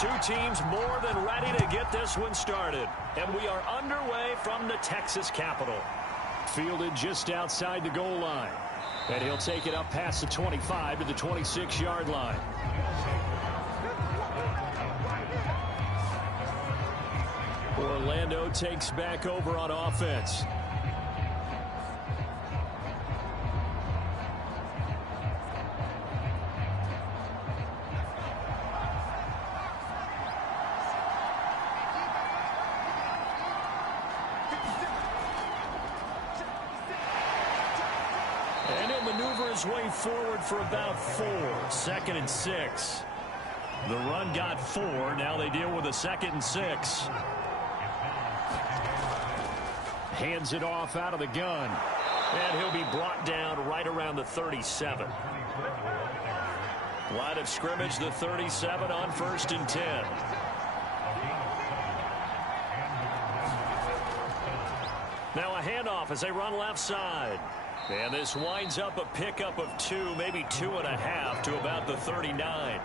Two teams more than ready to get this one started. And we are underway from the Texas Capitol. Fielded just outside the goal line. And he'll take it up past the 25 to the 26-yard line. Orlando takes back over on offense. And he'll maneuver his way forward for about 4. 2nd and 6. The run got 4. Now they deal with a 2nd and 6. Hands it off out of the gun. And he'll be brought down right around the 37. Line of scrimmage, the 37 on 1st and 10. Now a handoff as they run left side. And this winds up a pickup of 2, maybe 2.5 to about the 39.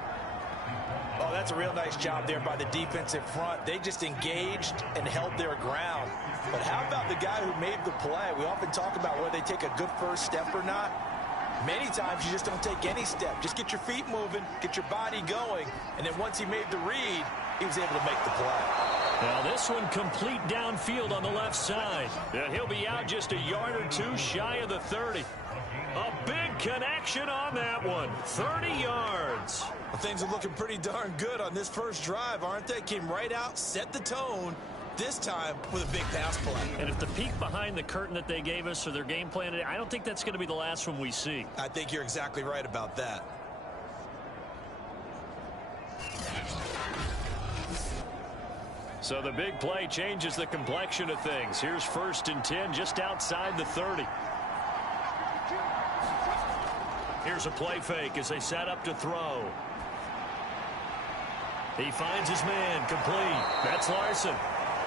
Oh, that's a real nice job there by the defensive front. They just engaged and held their ground. But how about the guy who made the play? We often talk about whether they take a good first step or not. Many times you just don't take any step. Just get your feet moving, get your body going, and then once he made the read, he was able to make the play. Now this one complete downfield on the left side. And he'll be out just a yard or 2 shy of the 30. A big connection on that one. 30 yards. Well, things are looking pretty darn good on this first drive, aren't they? Came right out, set the tone, this time with a big pass play. And if the peek behind the curtain that they gave us or their game plan, I don't think that's going to be the last one we see. I think you're exactly right about that. So the big play changes the complexion of things. Here's 1st and 10 just outside the 30. Here's a play fake as they set up to throw. He finds his man, complete. That's Larson.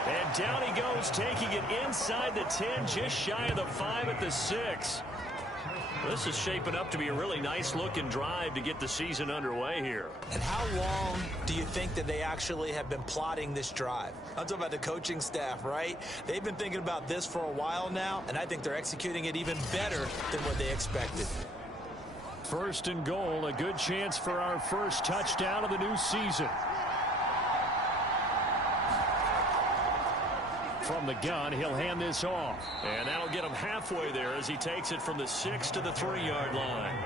And down he goes, taking it inside the 10, just shy of the 5 at the 6. This is shaping up to be a really nice-looking drive to get the season underway here. And how long do you think that they actually have been plotting this drive? I'm talking about the coaching staff, right? They've been thinking about this for a while now, and I think they're executing it even better than what they expected. 1st and goal, a good chance for our first touchdown of the new season. From the gun, he'll hand this off. And that'll get him halfway there as he takes it from the 6 to the 3-yard line.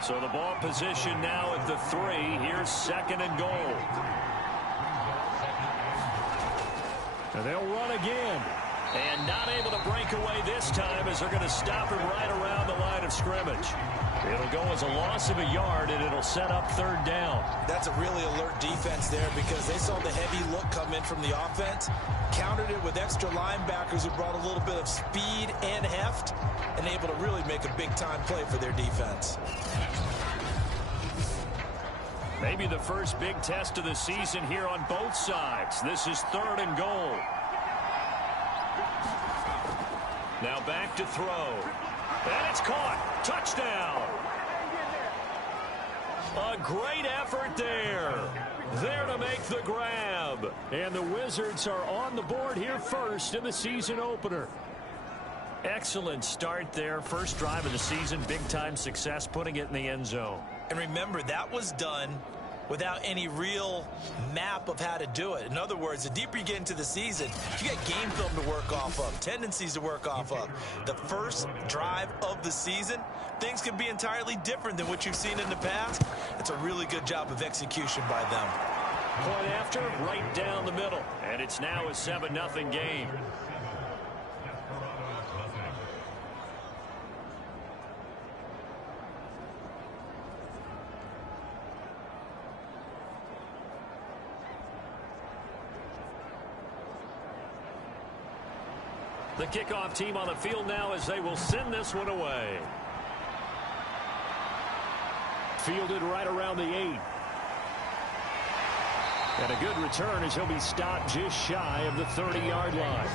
So the ball position now at the 3. Here's 2nd and goal. And they'll run again. And not able to break away this time as they're going to stop him right around the line of scrimmage. It'll go as a loss of a yard, and it'll set up 3rd down. That's a really alert defense there because they saw the heavy look come in from the offense, countered it with extra linebackers who brought a little bit of speed and heft, and able to really make a big-time play for their defense. Maybe the first big test of the season here on both sides. This is 3rd and goal. Now back to throw. And it's caught. Touchdown. A great effort there. There to make the grab. And the Wizards are on the board here first in the season opener. Excellent start there. First drive of the season. Big-time success putting it in the end zone. And remember, that was done without any real map of how to do it. In other words, the deeper you get into the season, you got game film to work off of, tendencies to work off of. The first drive of the season, things can be entirely different than what you've seen in the past. It's a really good job of execution by them. Point after, right down the middle. And it's now a 7-0 game. The kickoff team on the field now as they will send this one away. Fielded right around the 8. And a good return as he'll be stopped just shy of the 30-yard line.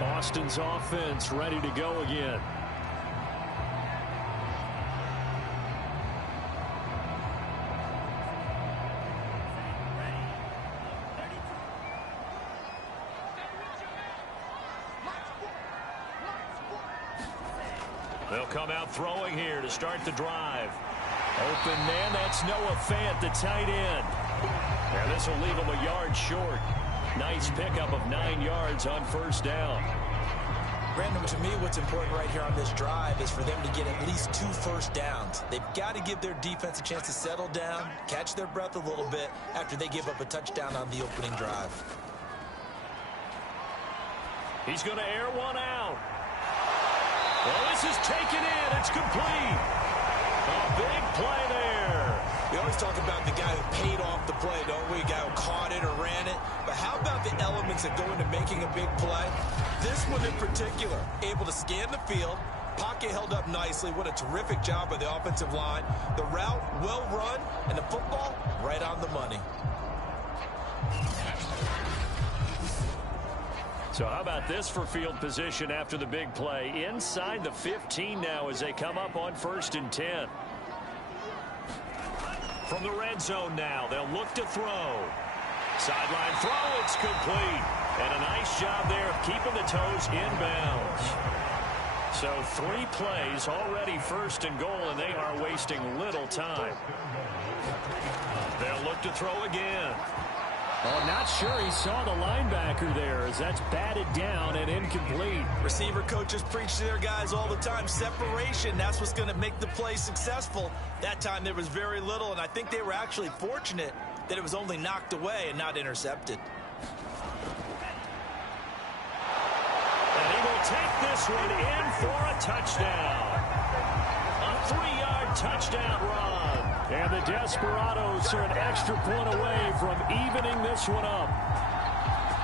Boston's offense ready to go again. They'll come out throwing here to start the drive. Open man, that's Noah Fant, the tight end. And this will leave him a yard short. Nice pickup of 9 yards on first down. Brandon, to me, what's important right here on this drive is for them to get at least 2 first downs. They've got to give their defense a chance to settle down, catch their breath a little bit after they give up a touchdown on the opening drive. He's going to air one out. Well, this is taken in. It's complete. A big play there. We always talk about the guy who paid off the play, don't we? A guy who caught it or ran it. But how about the elements that go into making a big play? This one in particular, able to scan the field. Pocket held up nicely. What a terrific job by the offensive line. The route, well run, and the football, right on the money. So how about this for field position after the big play? Inside the 15 now as they come up on 1st and 10. From the red zone now, they'll look to throw. Sideline throw, it's complete. And a nice job there of keeping the toes inbounds. So 3 plays already 1st and goal, and they are wasting little time. They'll look to throw again. Oh, not sure he saw the linebacker there as that's batted down and incomplete. Receiver coaches preach to their guys all the time. Separation, that's what's going to make the play successful. That time there was very little, and I think they were actually fortunate that it was only knocked away and not intercepted. And he will take this one in for a touchdown. A 3-yard touchdown run. And the Desperados are an extra point away from evening this one up.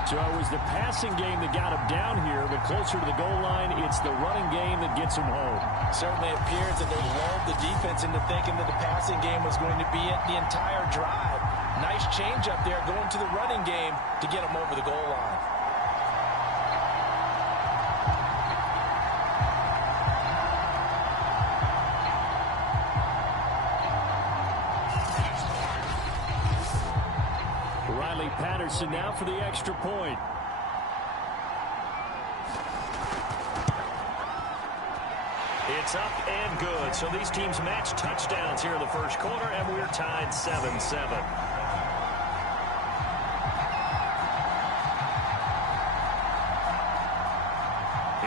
So it was the passing game that got him down here, but closer to the goal line, it's the running game that gets him home. Certainly appears that they lulled the defense into thinking that the passing game was going to be it the entire drive. Nice change up there going to the running game to get him over the goal line. Patterson now for the extra point. It's up and good. So these teams match touchdowns here in the first quarter, and we're tied 7-7.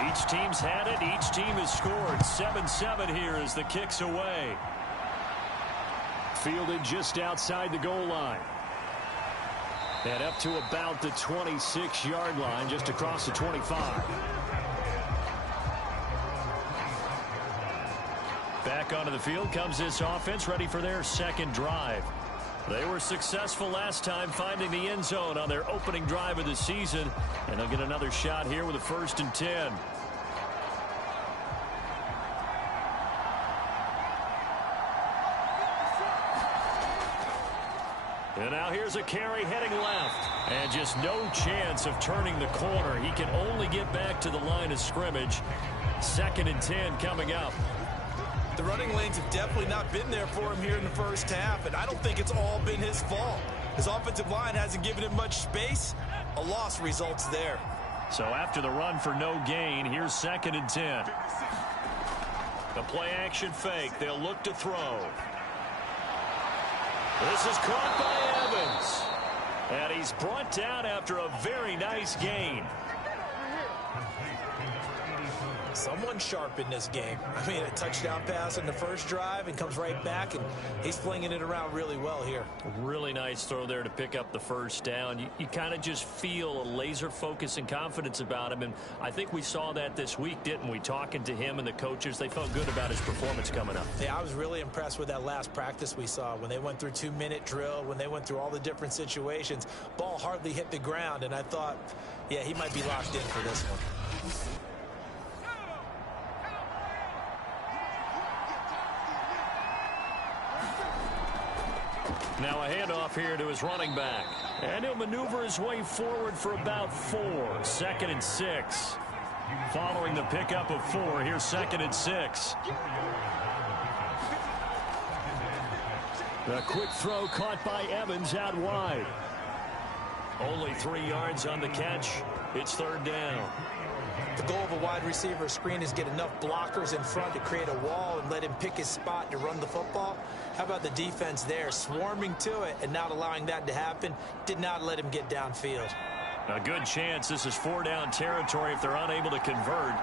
Each team's had it. Each team has scored. 7-7 here as the kick's away. Fielded just outside the goal line. And up to about the 26-yard line, just across the 25. Back onto the field comes this offense, ready for their second drive. They were successful last time finding the end zone on their opening drive of the season, and they'll get another shot here with a 1st and 10. And now here's a carry heading left. And just no chance of turning the corner. He can only get back to the line of scrimmage. 2nd and 10 coming up. The running lanes have definitely not been there for him here in the first half, and I don't think it's all been his fault. His offensive line hasn't given him much space. A loss results there. So after the run for no gain, here's 2nd and 10. The play action fake. They'll look to throw. This is caught by Evans. And he's brought down after a very nice gain. Someone sharp in this game. I mean, a touchdown pass in the first drive and comes right back, and he's flinging it around really well here. Really nice throw there to pick up the first down. You kind of just feel a laser focus and confidence about him, and I think we saw that this week, didn't we? Talking to him and the coaches, they felt good about his performance coming up. Yeah, I was really impressed with that last practice we saw when they went through 2-minute drill, when they went through all the different situations. Ball hardly hit the ground, and I thought, yeah, he might be locked in for this one. Now a handoff here to his running back. And he'll maneuver his way forward for about 4. 2nd and 6. Following the pickup of 4, here's 2nd and 6. A quick throw caught by Evans out wide. Only 3 yards on the catch. It's 3rd down. The goal of a wide receiver screen is get enough blockers in front to create a wall and let him pick his spot to run the football. How about the defense there, swarming to it and not allowing that to happen? Did not let him get downfield. A good chance this is 4-down territory if they're unable to convert.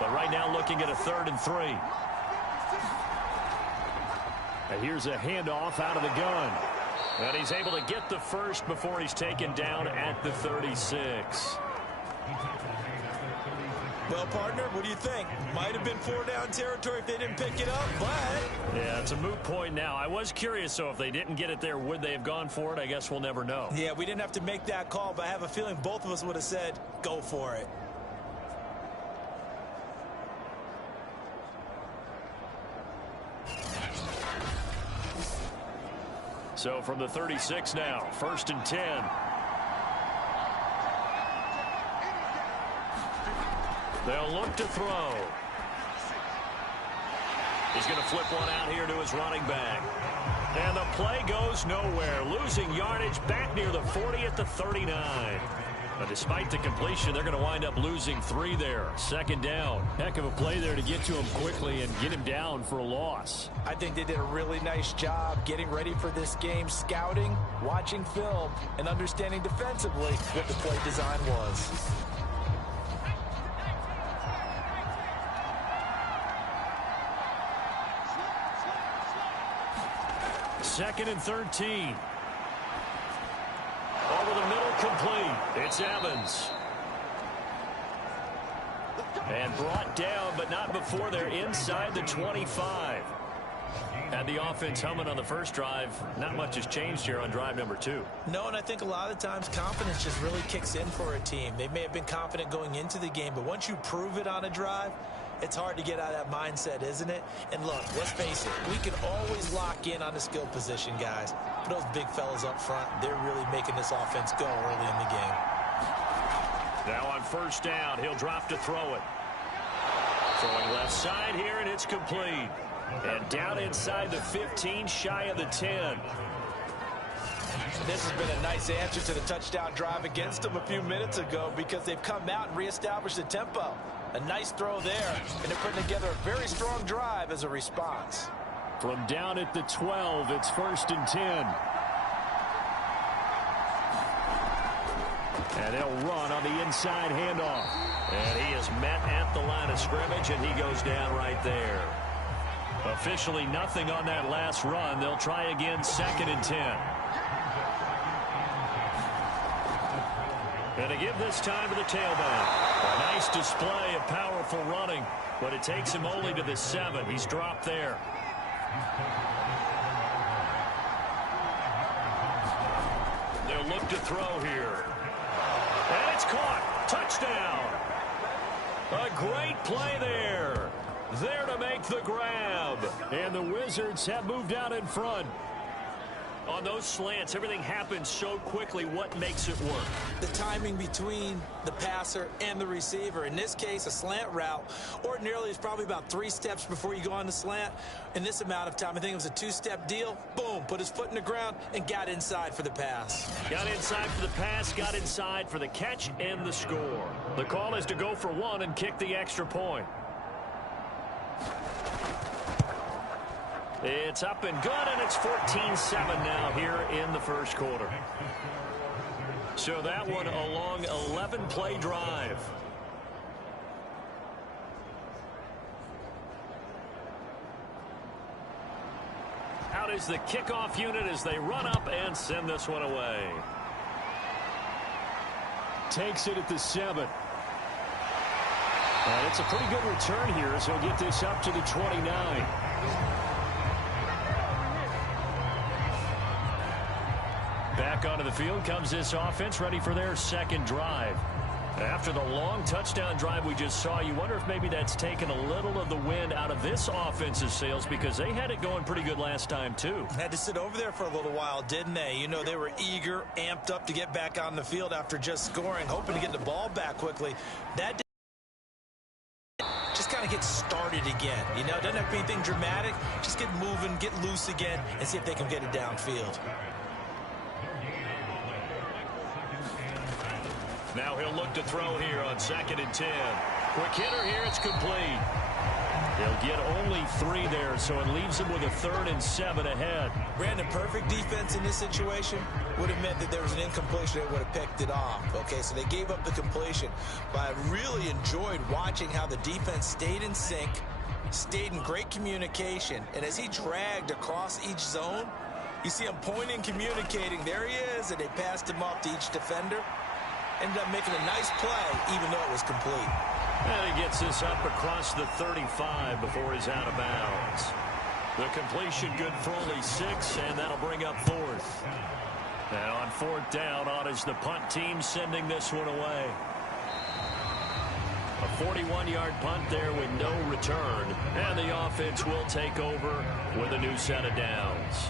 But right now looking at a 3rd and 3. And here's a handoff out of the gun. And he's able to get the first before he's taken down at the 36. Well, partner, what do you think? Might have been 4-down territory if they didn't pick it up, but... Yeah, it's a moot point now. I was curious, so if they didn't get it there, would they have gone for it? I guess we'll never know. Yeah, we didn't have to make that call, but I have a feeling both of us would have said, go for it. So from the 36 now, 1st and 10. They'll look to throw. He's going to flip one out here to his running back. And the play goes nowhere. Losing yardage back near the 40 at the 39. But despite the completion, they're going to wind up losing 3 there. 2nd down. Heck of a play there to get to him quickly and get him down for a loss. I think they did a really nice job getting ready for this game, scouting, watching film, and understanding defensively what the play design was. Second and 13. Over the middle, complete. It's Evans. And brought down, but not before they're inside the 25. And the offense humming on the first drive. Not much has changed here on drive number 2. No, and I think a lot of times confidence just really kicks in for a team. They may have been confident going into the game, but once you prove it on a drive, it's hard to get out of that mindset, isn't it? And look, let's face it, we can always lock in on the skill position, guys. But those big fellas up front, they're really making this offense go early in the game. Now on 1st down, he'll drop to throw it. Throwing left side here, and it's complete. And down inside the 15, shy of the 10. This has been a nice answer to the touchdown drive against them a few minutes ago because they've come out and reestablished the tempo. A nice throw there, and they're putting together a very strong drive as a response. From down at the 12, it's 1st and 10. And they'll run on the inside handoff. And he is met at the line of scrimmage, and he goes down right there. Officially nothing on that last run. They'll try again, 2nd and 10. And to give this time to the tailback. A nice display of powerful running, but it takes him only to the 7. He's dropped there. They'll look to throw here. And it's caught. Touchdown. A great play there. There to make the grab. And the Wizards have moved out in front. On those slants, everything happens so quickly. What makes it work? The timing between the passer and the receiver. In this case, a slant route ordinarily is probably about 3 steps before you go on the slant. In this amount of time, I think it was a 2-step deal. Boom, put his foot in the ground and got inside for the pass. Got inside for the pass, got inside for the catch and the score. The call is to go for 1 and kick the extra point. It's up and good, and it's 14-7 now here in the first quarter. So that one a long 11-play drive. Out is the kickoff unit as they run up and send this one away. Takes it at the 7. And it's a pretty good return here as he'll get this up to the 29. Back onto the field comes this offense, ready for their 2nd drive. After the long touchdown drive we just saw, you wonder if maybe that's taken a little of the wind out of this offense's sails because they had it going pretty good last time too. Had to sit over there for a little while, didn't they? You know, they were eager, amped up to get back on the field after just scoring, hoping to get the ball back quickly. That just kind of get started again. You know, it doesn't have to be anything dramatic. Just get moving, get loose again, and see if they can get it downfield. Now he'll look to throw here on 2nd and 10. Quick hitter here. It's complete. They'll get only 3 there, so it leaves them with a 3rd and 7 ahead. Brandon, perfect defense in this situation would have meant that there was an incompletion. They would have picked it off. Okay, so they gave up the completion. But I really enjoyed watching how the defense stayed in sync, stayed in great communication. And as he dragged across each zone, you see him pointing, communicating. There he is, and they passed him off to each defender. Ended up making a nice play, even though it was complete. And he gets this up across the 35 before he's out of bounds. The completion good for only 6, and that'll bring up 4th. And on 4th down, on is the punt team sending this one away. A 41-yard punt there with no return. And the offense will take over with a new set of downs.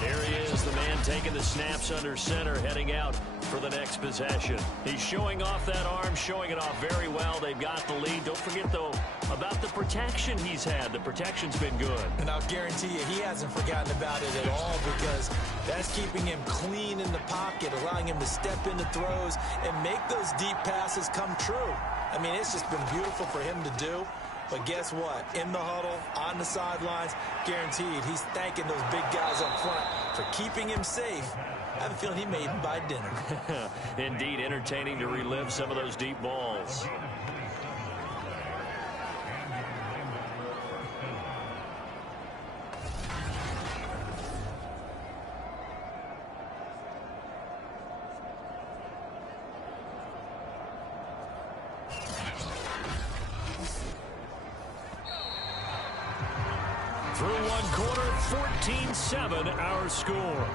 Here he is, the man taking the snaps under center, heading out for the next possession. He's showing off that arm, showing it off very well. They've got the lead. Don't forget, though, about the protection he's had. The protection's been good. And I'll guarantee you he hasn't forgotten about it at all, because that's keeping him clean in the pocket, allowing him to step into throws and make those deep passes come true. I mean, it's just been beautiful for him to do. But guess what? In the huddle, on the sidelines, guaranteed he's thanking those big guys up front for keeping him safe. I have a feeling he may even buy dinner. Indeed, entertaining to relive some of those deep balls. Through one quarter, 14-7 our score.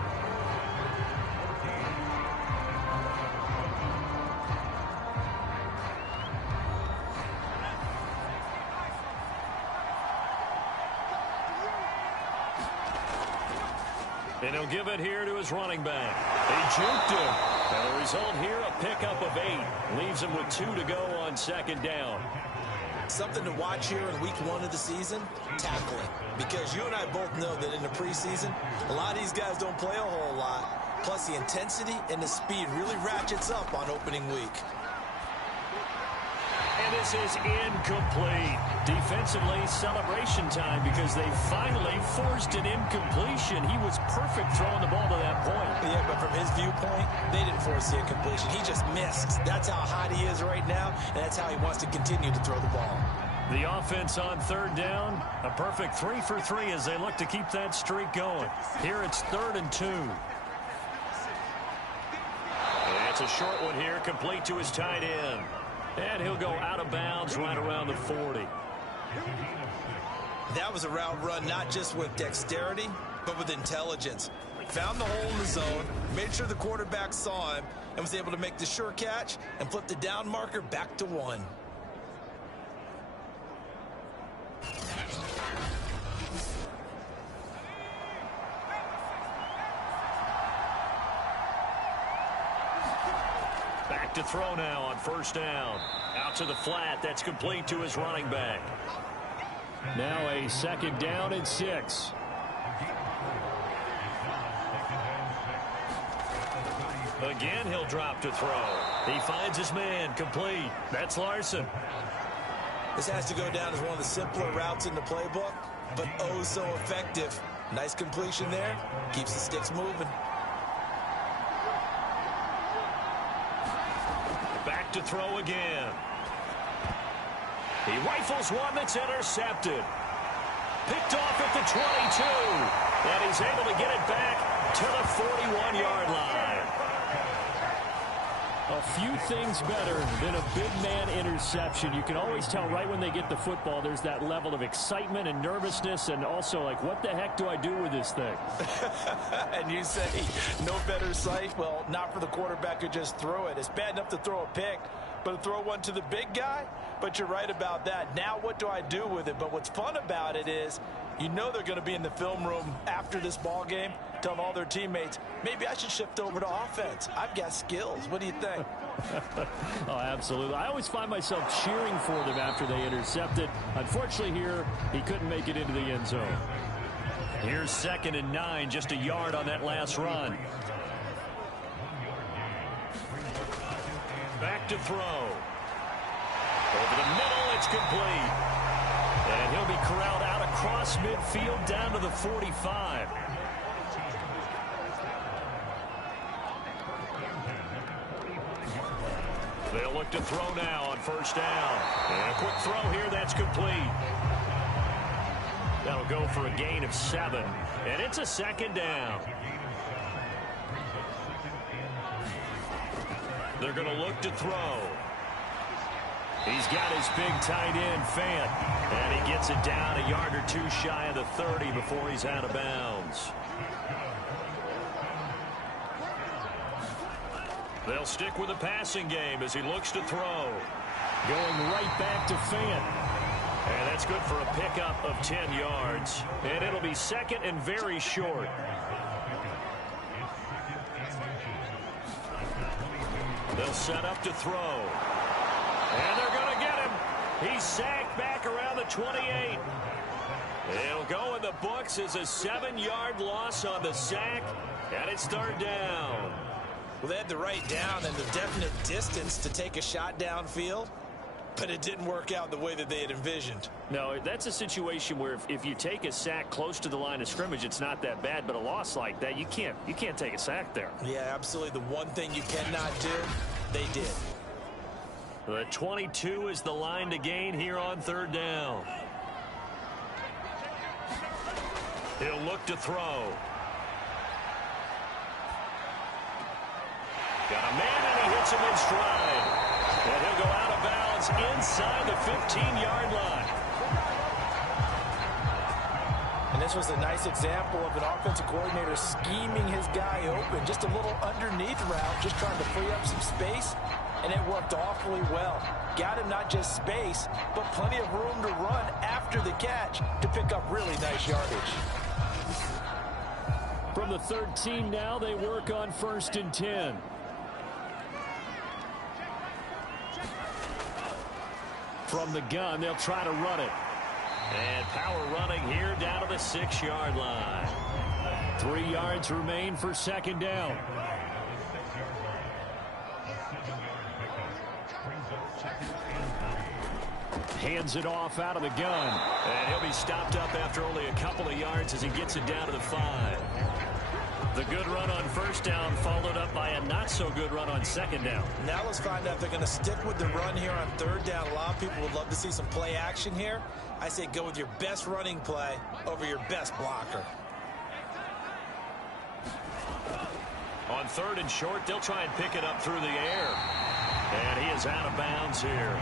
And he'll give it here to his running back. He juked him. And the result here, a pickup of 8. Leaves him with 2 to go on 2nd down. Something to watch here in week 1 of the season, tackling. Because you and I both know that in the preseason, a lot of these guys don't play a whole lot. Plus, the intensity and the speed really ratchets up on opening week. And this is incomplete. Defensively, celebration time, because they finally forced an incompletion. He was perfect throwing the ball to that point. Yeah, but from his viewpoint, they didn't force the incompletion. He just missed. That's how hot he is right now, and that's how he wants to continue to throw the ball. The offense on 3rd down, a perfect 3 for 3 as they look to keep that streak going. Here it's 3rd and 2. And it's a short one here, complete to his tight end. And he'll go out of bounds right around the 40. That was a route run not just with dexterity, but with intelligence. Found the hole in the zone, made sure the quarterback saw him, and was able to make the sure catch and flip the down marker back to 1. Back to throw now on 1st down. Out to the flat. That's complete to his running back. Now a 2nd down and 6. Again, he'll drop to throw. He finds his man. Complete. That's Larson. This has to go down as one of the simpler routes in the playbook, but oh so effective. Nice completion there. Keeps the sticks moving. Back to throw again. He rifles one that's intercepted. Picked off at the 22. And he's able to get it back to the 41-yard line. A few things better than a big man interception. You can always tell right when they get the football, there's that level of excitement and nervousness, and also like, what the heck do I do with this thing? And you say, no better sight? Well, not for the quarterback who just threw it. It's bad enough to throw a pick, but to throw one to the big guy? But you're right about that. Now what do I do with it? But what's fun about it is, you know they're going to be in the film room after this ball game, telling all their teammates, maybe I should shift over to offense. I've got skills. What do you think? Oh, absolutely. I always find myself cheering for them after they intercept it. Unfortunately here, he couldn't make it into the end zone. Here's 2nd and 9, just a yard on that last run. Back to throw. Over the middle, it's complete. And he'll be corralled out across midfield down to the 45. They'll look to throw now on first down. And a quick throw here, that's complete. That'll go for a gain of 7. And it's a second down. They're going to look to throw. He's got his big tight end, Fant. And he gets it down a yard or two shy of the 30 before he's out of bounds. They'll stick with the passing game as he looks to throw. Going right back to Fant. And that's good for a pickup of 10 yards. And it'll be second and very short. They'll set up to throw. And they're going to get him. He's sacked back around the 28. It'll go in the books as a 7-yard loss on the sack. And it's third down. Well, they had the right down and the definite distance to take a shot downfield, but it didn't work out the way that they had envisioned. No, that's a situation where if you take a sack close to the line of scrimmage, it's not that bad, but a loss like that, you can't take a sack there. Yeah, absolutely. The one thing you cannot do, they did. The 22 is the line to gain here on third down. He'll look to throw. Got a man, and he hits him in stride. And he'll go out of bounds inside the 15-yard line. And this was a nice example of an offensive coordinator scheming his guy open. Just a little underneath route, just trying to free up some space. And it worked awfully well. Got him not just space, but plenty of room to run after the catch to pick up really nice yardage. From the 13 now, they work on 1st and 10. From the gun, they'll try to run it. And power running here down to the 6-yard line. 3 yards remain for second down. Hands it off out of the gun. And he'll be stopped up after only a couple of yards as he gets it down to the 5. The good run on first down followed up by a not-so-good run on second down. Now let's find out if they're going to stick with the run here on third down. A lot of people would love to see some play action here. I say go with your best running play over your best blocker. On third and short, they'll try and pick it up through the air. And he is out of bounds here.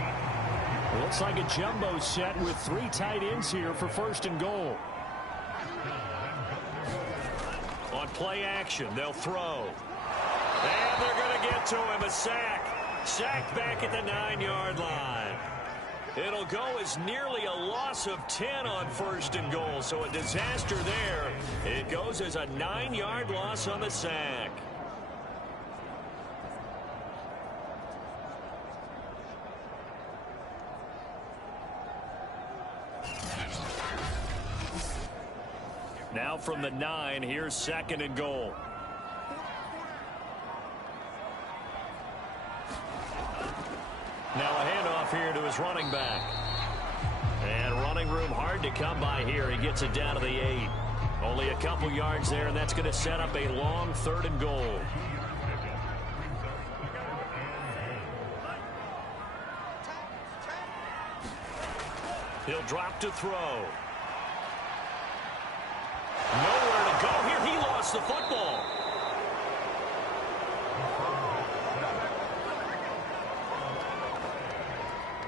Looks like a jumbo set with 3 tight ends here for 1st and goal. On play action, they'll throw. And they're going to get to him, a sack. Sacked back at the 9-yard line. It'll go as nearly a loss of 10 on 1st and goal, so a disaster there. It goes as a 9-yard loss on the sack. Now from the 9, here's 2nd and goal. Now a handoff here to his running back. And running room hard to come by here. He gets it down to the 8. Only a couple yards there, and that's going to set up a long 3rd and goal. He'll drop to throw. Nowhere to go here. He lost the football.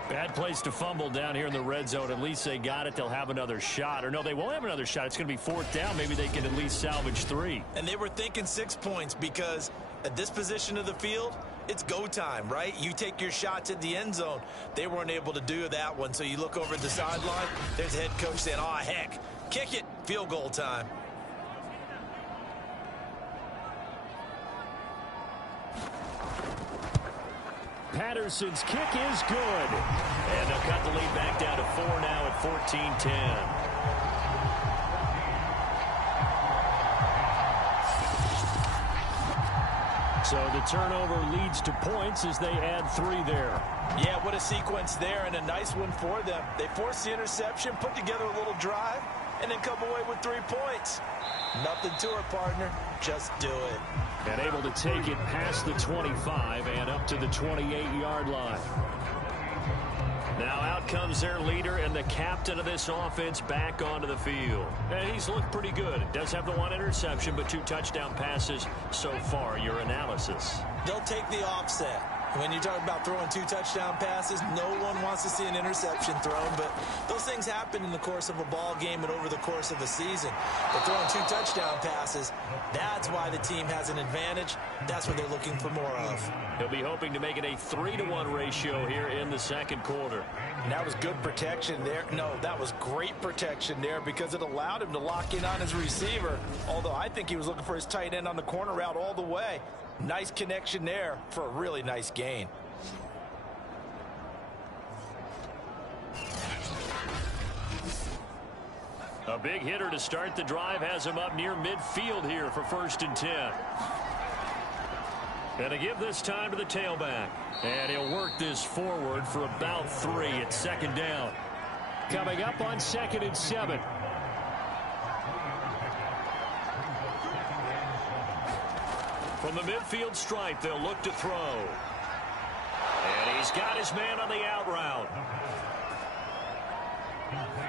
Bad place to fumble down here in the red zone. At least they got it. They'll have another shot. Or no, they won't have another shot. It's going to be 4th down. Maybe they can at least salvage 3. And they were thinking 6 points because at this position of the field, it's go time, right? You take your shots at the end zone. They weren't able to do that one. So you look over at the sideline. There's the head coach saying, oh, heck, kick it. Field goal time. Patterson's kick is good. And they'll cut the lead back down to 4 now at 14-10. So the turnover leads to points as they add 3 there. Yeah, what a sequence there, and a nice one for them. They forced the interception, put together a little drive, and then come away with 3 points. Nothing to it, partner. Just do it. And able to take it past the 25 and up to the 28-yard line. Now out comes their leader and the captain of this offense back onto the field. And he's looked pretty good. Does have the 1 interception, but 2 touchdown passes so far. Your analysis? They'll take the offset. When you talk about throwing 2 touchdown passes, no one wants to see an interception thrown, but those things happen in the course of a ball game and over the course of a season. But throwing 2 touchdown passes, that's why the team has an advantage. That's what they're looking for more of. He'll be hoping to make it a 3-to-1 ratio here in the second quarter. And that was good protection there. No, that was great protection there because it allowed him to lock in on his receiver, although I think he was looking for his tight end on the corner route all the way. Nice connection there for a really nice gain. A big hitter to start the drive has him up near midfield here for 1st and 10. And to give this time to the tailback. And he'll work this forward for about 3 at 2nd down. Coming up on 2nd and 7. From the midfield stripe, they'll look to throw. And he's got his man on the out route.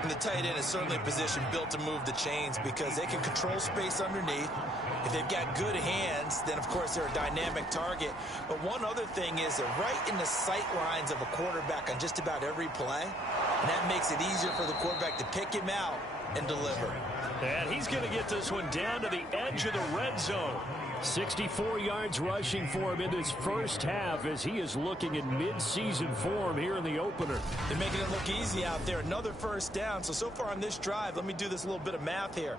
And the tight end is certainly a position built to move the chains because they can control space underneath. If they've got good hands, then of course they're a dynamic target. But one other thing is they're right in the sight lines of a quarterback on just about every play. And that makes it easier for the quarterback to pick him out and deliver. And he's going to get this one down to the edge of the red zone. 64 yards rushing for him in this first half as he is looking in mid-season form here in the opener. They're making it look easy out there. Another 1st down. So far on this drive, let me do this little bit of math here.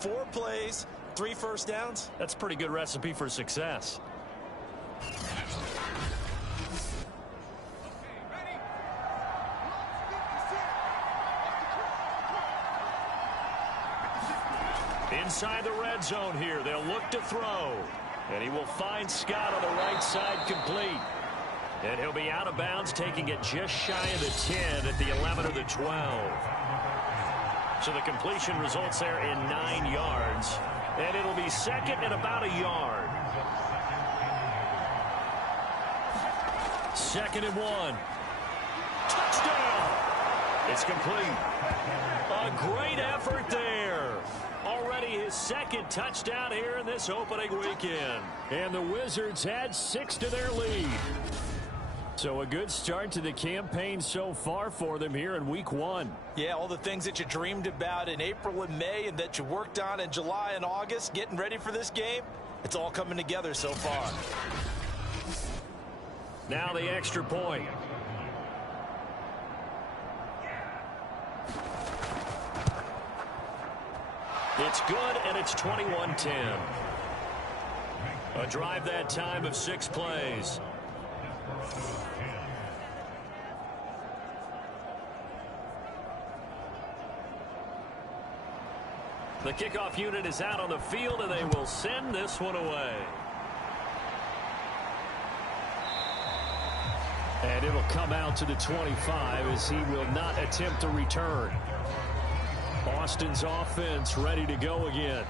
4 plays, 3 1st downs. That's a pretty good recipe for success. Inside the red zone here, they'll look to throw. And he will find Scott on the right side complete. And he'll be out of bounds, taking it just shy of the 10 at the 11 or the 12. So the completion results there in 9 yards. And it'll be 2nd and about a yard. 2nd and 1. Touchdown! It's complete. A great effort there. Already his 2nd touchdown here in this opening weekend. And the Wizards add 6 to their lead. So a good start to the campaign so far for them here in week 1. Yeah, all the things that you dreamed about in April and May and that you worked on in July and August, getting ready for this game, it's all coming together so far. Now the extra point. It's good, and it's 21-10. A drive that time of 6 plays. The kickoff unit is out on the field, and they will send this one away. And it'll come out to the 25 as he will not attempt to return. Austin's offense ready to go again.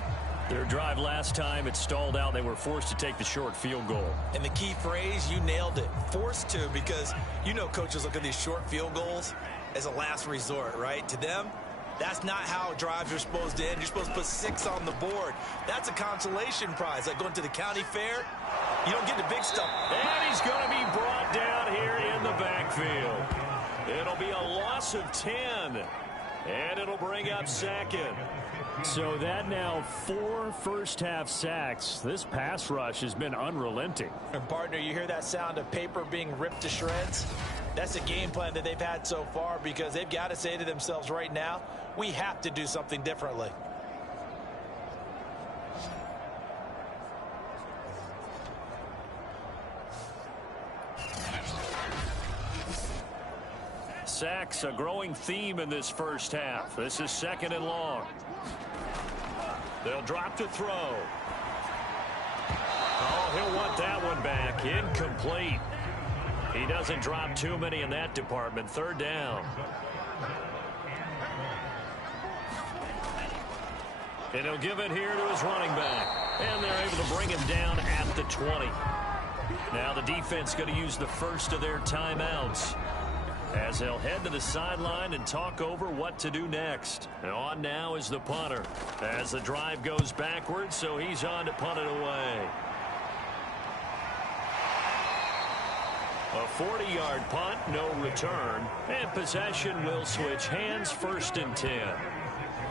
Their drive last time, it stalled out. They were forced to take the short field goal. And the key phrase, you nailed it. Forced to, because you know coaches look at these short field goals as a last resort, right? To them, that's not how drives are supposed to end. You're supposed to put 6 on the board. That's a consolation prize. Like going to the county fair, you don't get the big stuff. And he's going to be brought down here in the backfield. It'll be a loss of 10. And it'll bring up 2nd. So that now 4 first-half sacks. This pass rush has been unrelenting. And partner, you hear that sound of paper being ripped to shreds? That's a game plan that they've had so far because they've got to say to themselves right now, we have to do something differently. Sacks, a growing theme in this first half. This is 2nd and long. They'll drop to throw. Oh, he'll want that one back. Incomplete. He doesn't drop too many in that department. Third down. And he'll give it here to his running back. And they're able to bring him down at the 20. Now the defense going to use the first of their timeouts as they'll head to the sideline and talk over what to do next. And on now is the punter as the drive goes backwards, so he's on to punt it away. A 40-yard punt, no return, and possession will switch hands, 1st and 10.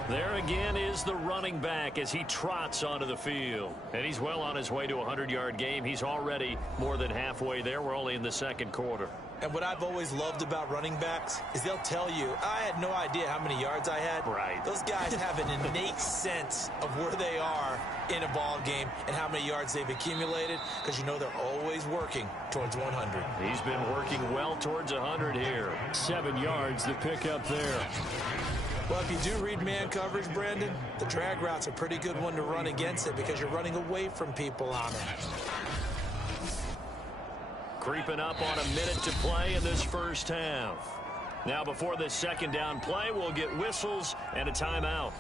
There again is the running back as he trots onto the field. And he's well on his way to a 100-yard game. He's already more than halfway there. We're only in the 2nd quarter. And what I've always loved about running backs is they'll tell you, I had no idea how many yards I had. Right. Those guys have an innate sense of where they are in a ball game and how many yards they've accumulated, because you know they're always working towards 100. He's been working well towards 100 here. 7 yards to pick up there. Well, if you do read man coverage, Brandon, the drag route's a pretty good one to run against it because you're running away from people on it. Creeping up on a minute to play in this first half. Now before this 2nd down play, we'll get whistles and a timeout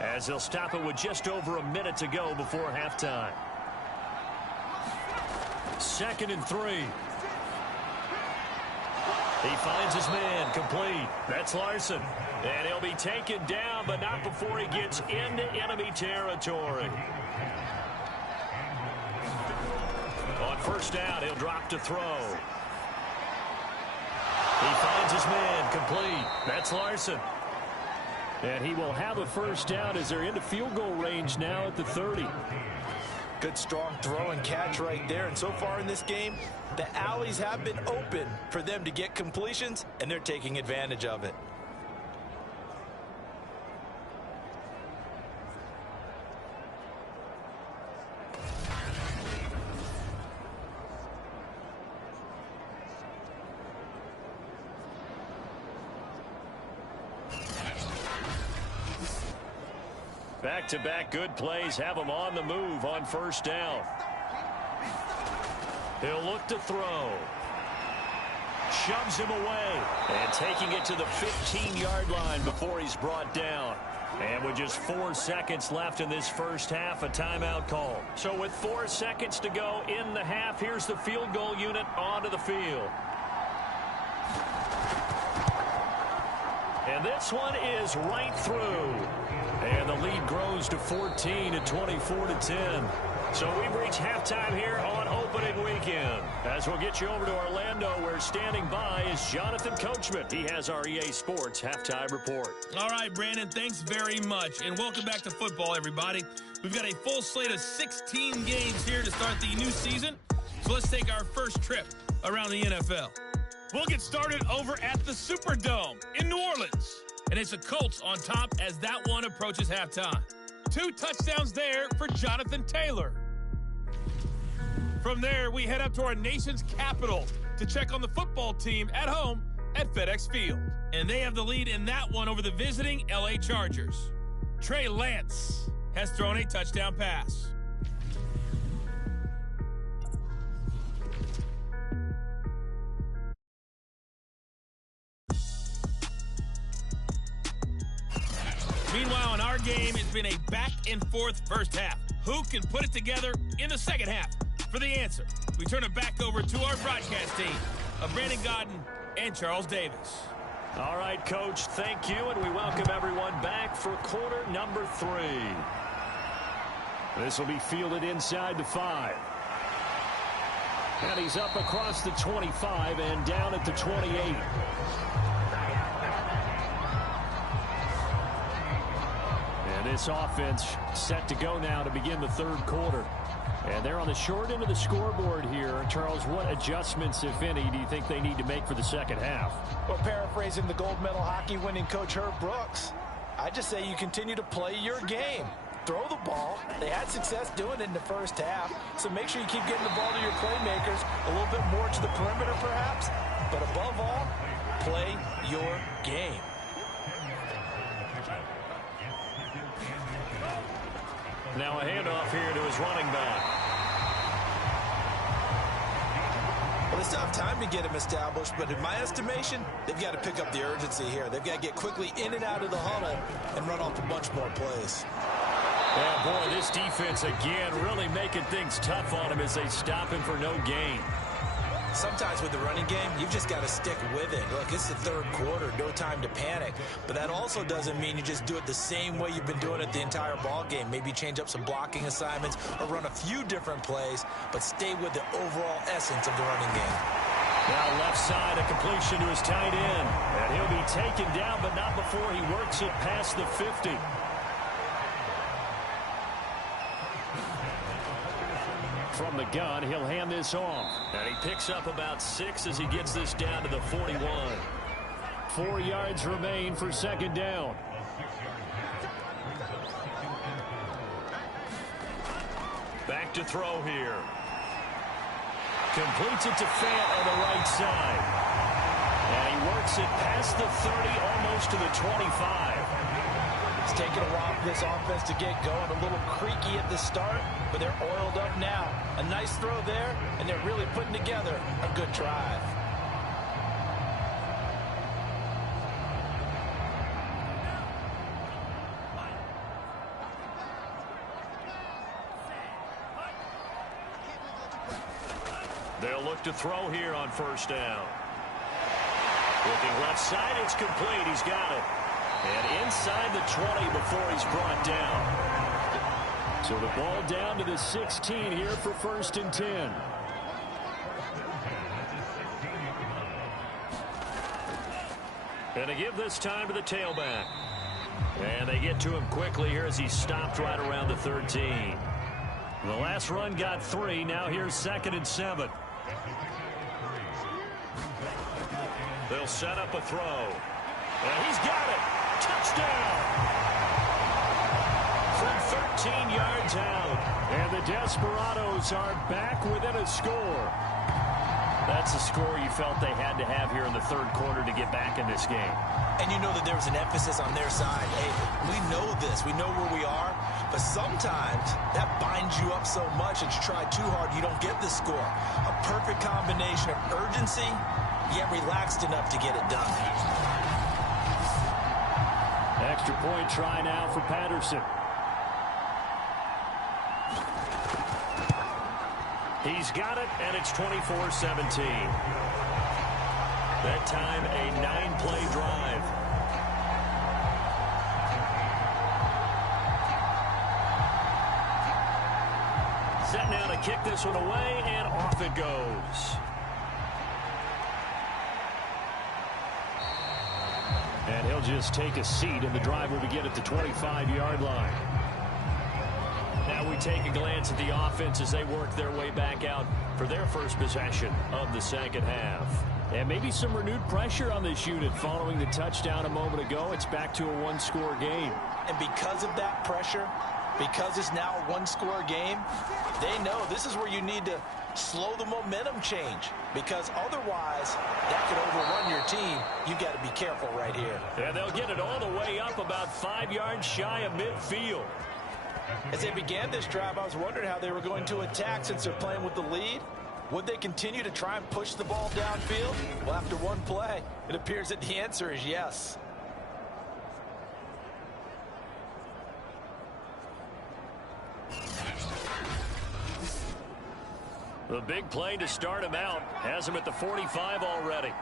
as they'll stop it with just over a minute to go before halftime. 2nd and 3. He finds his man complete. That's Larson. And he'll be taken down, but not before he gets into enemy territory. On 1st down, he'll drop to throw. He finds his man complete. That's Larson. And he will have a 1st down as they're into field goal range now at the 30. Good strong throw and catch right there. And so far in this game, the alleys have been open for them to get completions, and they're taking advantage of it. Back-to-back good plays have him on the move on 1st down. He'll look to throw. Shoves him away. And taking it to the 15-yard line before he's brought down. And with just 4 seconds left in this first half, a timeout call. So with 4 seconds to go in the half, here's the field goal unit onto the field. And this one is right through. And the lead grows to 14 at 24-10. So we've reached halftime here on opening weekend. As we'll get you over to Orlando, where standing by is Jonathan Coachman. He has our EA Sports halftime report. All right, Brandon, thanks very much. And welcome back to football, everybody. We've got a full slate of 16 games here to start the new season. So let's take our first trip around the NFL. We'll get started over at the Superdome in New Orleans. And it's the Colts on top as that one approaches halftime. 2 touchdowns there for Jonathan Taylor. From there, we head up to our nation's capital to check on the football team at home at FedEx Field. And they have the lead in that one over the visiting LA Chargers. Trey Lance has thrown a touchdown pass. Meanwhile, in our game, it's been a back-and-forth first half. Who can put it together in the second half? For the answer, we turn it back over to our broadcast team of Brandon Godden and Charles Davis. All right, Coach, thank you, and we welcome everyone back for quarter number 3. This will be fielded inside the 5. And he's up across the 25 and down at the 28. This offense set to go now to begin the 3rd quarter. And they're on the short end of the scoreboard here. Charles, what adjustments, if any, do you think they need to make for the second half? Well, paraphrasing the gold medal hockey winning coach Herb Brooks, I just say you continue to play your game. Throw the ball. They had success doing it in the first half, so make sure you keep getting the ball to your playmakers, a little bit more to the perimeter perhaps, but above all, play your game. Now a handoff here to his running back. still have time to get them established, but in my estimation, they've got to pick up the urgency here. They've got to get quickly in and out of the huddle and run off a bunch more plays. Yeah, boy, this defense again really making things tough on him as they stop him for no gain. Sometimes with the running game, you've just got to stick with it. Look, it's the third quarter, no time to panic. But that also doesn't mean you just do it the same way you've been doing it the entire ball game. Maybe change up some blocking assignments or run a few different plays, but stay with the overall essence of the running game. Now left side, a completion to his tight end. And he'll be taken down, but not before he works it past the 50. From the gun, he'll hand this off. And he picks up about 6 as he gets this down to the 41. 4 yards remain for second down. Back to throw here. Completes it to Fant on the right side. And he works it past the 30, almost to the 25. It's taken a while for this offense to get going. A little creaky at the start, but they're oiled up now. A nice throw there, and they're really putting together a good drive. They'll look to throw here on first down. Looking left side, it's complete. He's got it. And inside the 20 before he's brought down. So the ball down to the 16 here for 1st and 10. And they give this time to the tailback. And they get to him quickly here as he stopped right around the 13. The last run got 3. Now here's 2nd and 7. They'll set up a throw. And he's got it. Touchdown! From 13 yards out. And the Desperados are back within a score. That's a score you felt they had to have here in the third quarter to get back in this game. And you know that there was an emphasis on their side. Hey, we know this. We know where we are. But sometimes that binds you up so much that you try too hard, you don't get the score. A perfect combination of urgency, yet relaxed enough to get it done. Extra point try now for Patterson. He's got it, and it's 24-17. That time, a 9-play drive. Set now to kick this one away, and off it goes. And he'll just take a seat, and the drive will begin at the 25-yard line. Now we take a glance at the offense as they work their way back out for their first possession of the second half. And maybe some renewed pressure on this unit following the touchdown a moment ago. It's back to a one-score game. And because of that pressure, because it's now a one-score game, they know this is where you need to slow the momentum change, because otherwise that could overrun your team. You've got to be careful right here. And they'll get it all the way up about 5 yards shy of midfield. As they began this drive, I was wondering how they were going to attack since they're playing with the lead. Would they continue to try and push the ball downfield? Well, after one play, it appears that the answer is yes. The big play to start him out has him at the 45 already.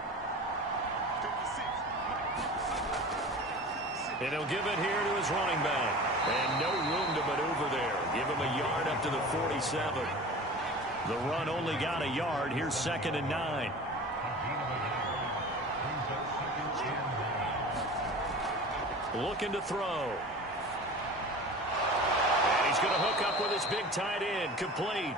And he'll give it here to his running back. And no room to maneuver there. Give him a yard up to the 47. The run only got a yard. Here's 2nd and 9. Looking to throw. And he's going to hook up with his big tight end. Complete.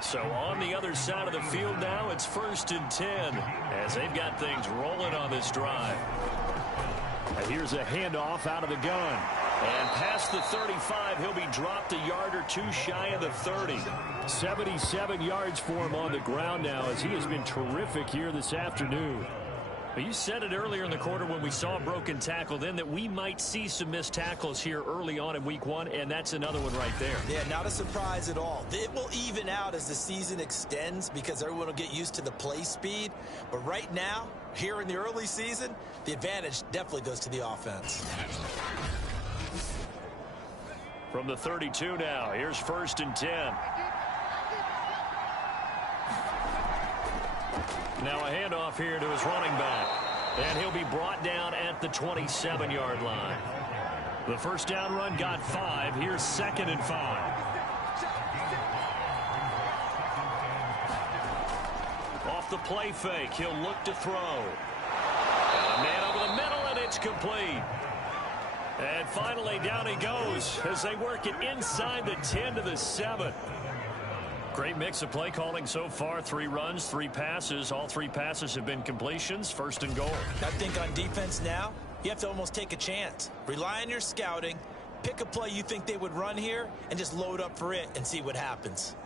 So on the other side of the field now, it's 1st and 10 as they've got things rolling on this drive. And here's a handoff out of the gun. And past the 35, he'll be dropped a yard or two shy of the 30. 77 yards for him on the ground now as he has been terrific here this afternoon. Well, you said it earlier in the quarter when we saw a broken tackle then that we might see some missed tackles here early on in week 1, and that's another one right there. Yeah, not a surprise at all. It will even out as the season extends because everyone will get used to the play speed. But right now, here in the early season, the advantage definitely goes to the offense. From the 32 now, here's 1st and 10. Now a handoff here to his running back. And he'll be brought down at the 27-yard line. The first down run got 5. Here's 2nd and 5. Off the play fake, he'll look to throw. And a man over the middle, and it's complete. And finally, down he goes as they work it inside the 10 to the 7. Great mix of play calling so far. 3 runs, 3 passes. All 3 passes have been completions. 1st and goal. I think on defense now, you have to almost take a chance. Rely on your scouting. Pick a play you think they would run here and just load up for it and see what happens.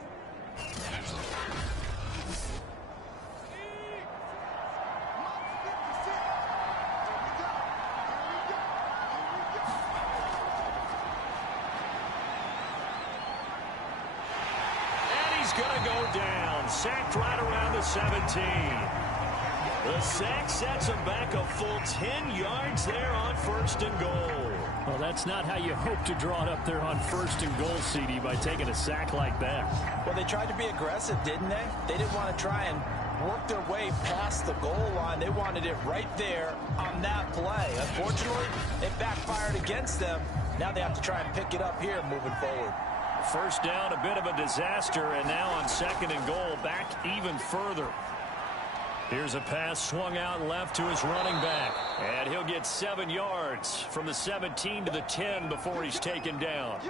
Going to go down. Sacked right around the 17. The sack sets him back a full 10 yards there on 1st and goal. Well, that's not how you hope to draw it up there on 1st and goal, CD, by taking a sack like that. Well, they tried to be aggressive, didn't they? They didn't want to try and work their way past the goal line. They wanted it right there on that play. Unfortunately, it backfired against them. Now they have to try and pick it up here moving forward. First down, a bit of a disaster, and now on 2nd and goal, back even further. Here's a pass swung out left to his running back, and he'll get 7 yards from the 17 to the 10 before he's taken down.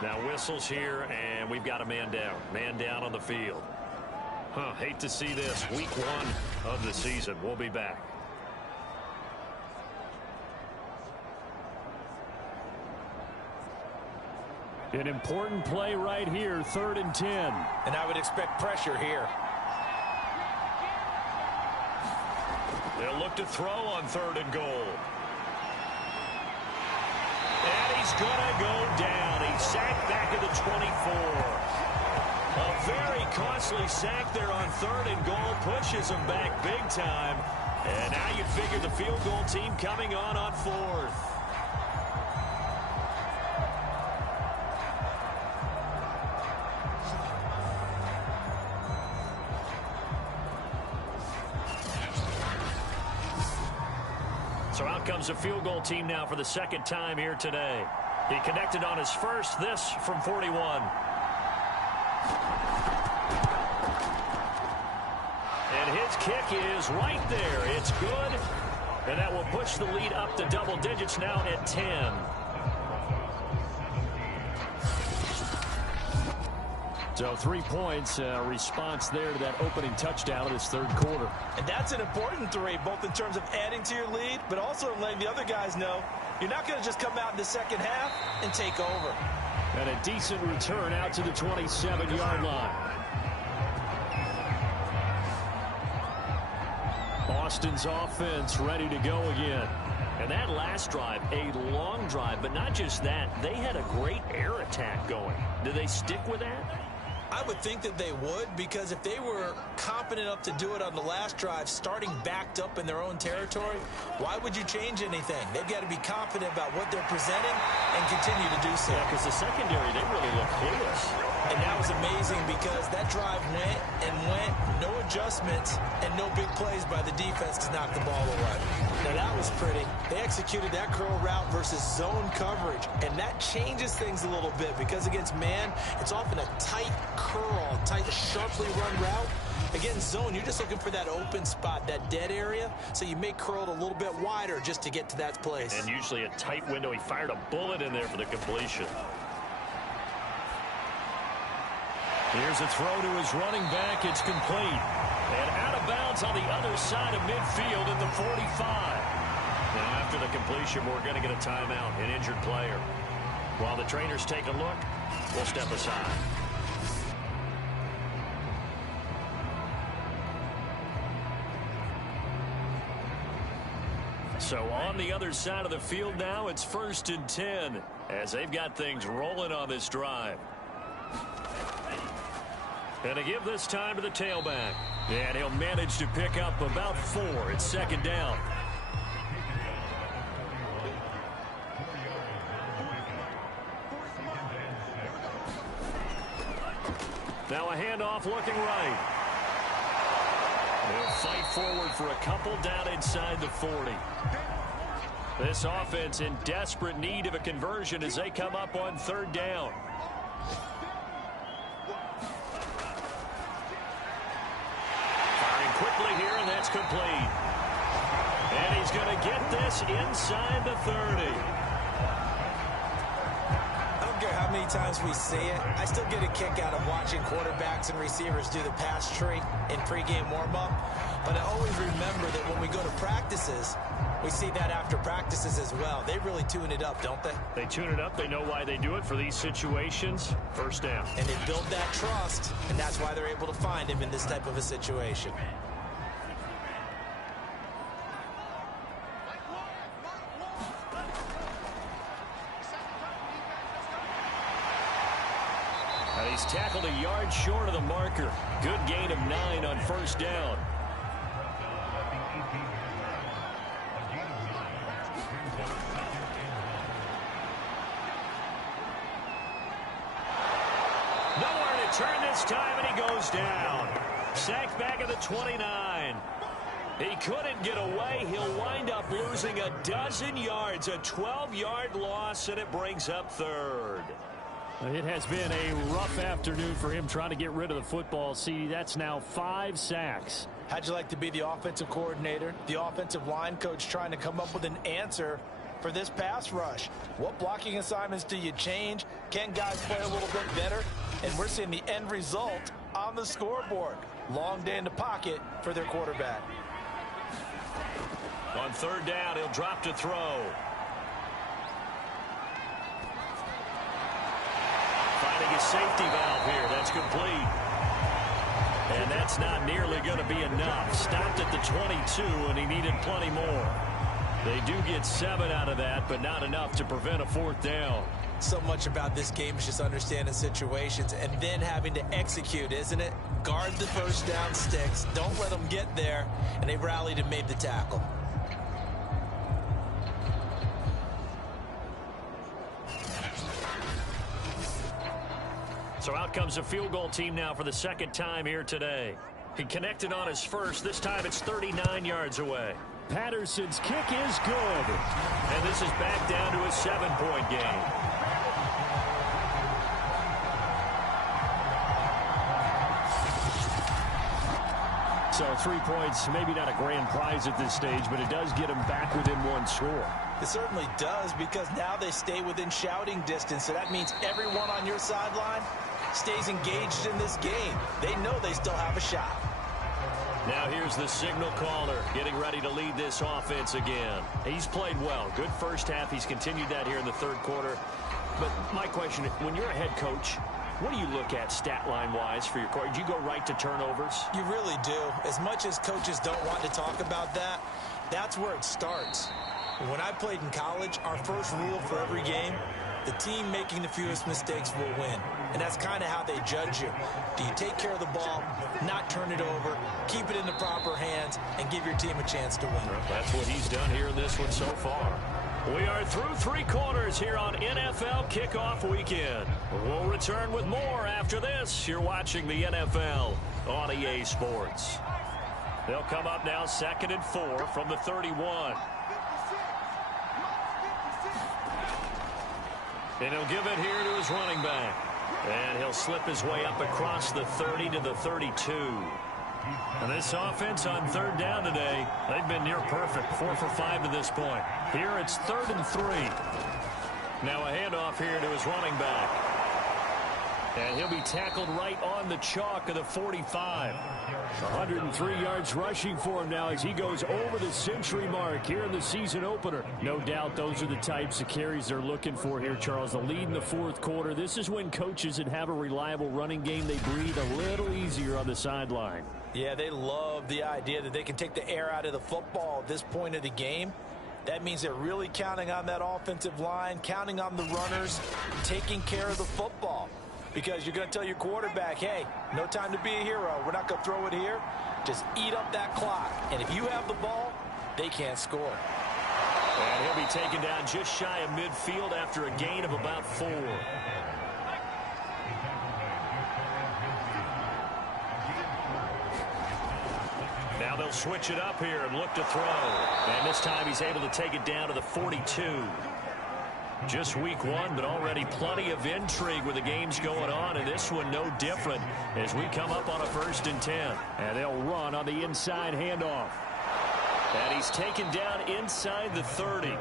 Now whistles here, and we've got a man down. Man down on the field. Hate to see this. Week 1 of the season. We'll be back. An important play right here, 3rd and 10. And I would expect pressure here. They'll look to throw on 3rd and goal. And he's going to go down. He's sacked back at the 24. A very costly sack there on 3rd and goal. Pushes him back big time. And now you figure the field goal team coming on 4th. So out comes the field goal team now for the 2nd time here today. He connected on his first, this from 41. And his kick is right there. It's good. And that will push the lead up to double digits now at 10. So 3 points, response there to that opening touchdown of this 3rd quarter. And that's an important 3, both in terms of adding to your lead, but also in letting the other guys know you're not going to just come out in the 2nd half and take over. And a decent return out to the 27-yard line. Austin's offense ready to go again. And that last drive, a long drive, but not just that, they had a great air attack going. Do they stick with that? I would think that they would, because if they were confident enough to do it on the last drive, starting backed up in their own territory, why would you change anything? They've got to be confident about what they're presenting and continue to do so. Yeah, because the secondary, they really look clueless. And that was amazing because that drive went and went, no adjustments, and no big plays by the defense to knock the ball away. Now that was pretty. They executed that curl route versus zone coverage, and that changes things a little bit because against man, it's often a tight curl, tight, sharply run route. Against zone, you're just looking for that open spot, that dead area, so you may curl it a little bit wider just to get to that place. And usually a tight window. He fired a bullet in there for the completion. Here's a throw to his running back. It's complete. And out of bounds on the other side of midfield at the 45. Now, after the completion, we're going to get a timeout, an injured player. While the trainers take a look, we'll step aside. So on the other side of the field now, it's 1st and 10 as they've got things rolling on this drive. And to give this time to the tailback. And he'll manage to pick up about 4. It's 2nd down. Now a handoff looking right. He'll fight forward for a couple down inside the 40. This offense in desperate need of a conversion as they come up on 3rd down. Firing quickly here, and that's complete. And he's going to get this inside the 30. How many times we see it, I still get a kick out of watching quarterbacks and receivers do the pass tree in pregame warm-up. But I always remember that when we go to practices, we see that after practices as well. They really tune it up, don't they? They tune it up. They know why they do it for these situations. 1st down. And they build that trust, and that's why they're able to find him in this type of a situation. He's tackled a yard short of the marker. Good gain of 9 on 1st down. Nowhere to turn this time, and he goes down. Sacked back at the 29. He couldn't get away. He'll wind up losing a dozen yards. A 12-yard loss, and it brings up 3rd. It has been a rough afternoon for him trying to get rid of the football. See, that's now 5 sacks. How'd you like to be the offensive coordinator, the offensive line coach trying to come up with an answer for this pass rush? What blocking assignments do you change? Can guys play a little bit better? And we're seeing the end result on the scoreboard. Long day in the pocket for their quarterback. On 3rd down, he'll drop to throw. Finding a safety valve here. That's complete. And that's not nearly going to be enough. Stopped at the 22, and he needed plenty more. They do get 7 out of that, but not enough to prevent a 4th down. So much about this game is just understanding situations and then having to execute, isn't it? Guard the 1st down sticks. Don't let them get there. And they rallied and made the tackle. So out comes a field goal team now for the 2nd time here today. He connected on his first. This time it's 39 yards away. Patterson's kick is good. And this is back down to a 7-point game. So 3 points, maybe not a grand prize at this stage, but it does get them back within 1 score. It certainly does, because now they stay within shouting distance. So that means everyone on your sideline stays engaged in this game. They know they still have a shot. Now here's the signal caller getting ready to lead this offense again. He's played well. Good first half. He's continued that here in the 3rd quarter. But my question, when you're a head coach, what do you look at stat line-wise for your court? Do you go right to turnovers? You really do. As much as coaches don't want to talk about that, that's where it starts. When I played in college, our first rule for every game, the team making the fewest mistakes will win. And that's kind of how they judge you. Do you take care of the ball, not turn it over, keep it in the proper hands, and give your team a chance to win? That's what he's done here in this one so far. We are through 3 quarters here on NFL Kickoff Weekend. We'll return with more after this. You're watching the NFL on EA Sports. They'll come up now 2nd and 4 from the 31. And he'll give it here to his running back. And he'll slip his way up across the 30 to the 32. And this offense on 3rd down today, they've been near perfect. 4 for 5 to this point. Here it's 3rd and 3. Now a handoff here to his running back. And he'll be tackled right on the chalk of the 45. 103 yards rushing for him now as he goes over the century mark here in the season opener. No doubt those are the types of carries they're looking for here, Charles. The lead in the 4th quarter. This is when coaches that have a reliable running game, they breathe a little easier on the sideline. Yeah, they love the idea that they can take the air out of the football at this point of the game. That means they're really counting on that offensive line, counting on the runners, taking care of the football. Because you're going to tell your quarterback, hey, no time to be a hero. We're not going to throw it here. Just eat up that clock. And if you have the ball, they can't score. And he'll be taken down just shy of midfield after a gain of about 4. Now they'll switch it up here and look to throw. And this time he's able to take it down to the 42. Just week 1, but already plenty of intrigue with the games going on, and this one no different as we come up on a 1st and 10. And they'll run on the inside handoff. And he's taken down inside the 30.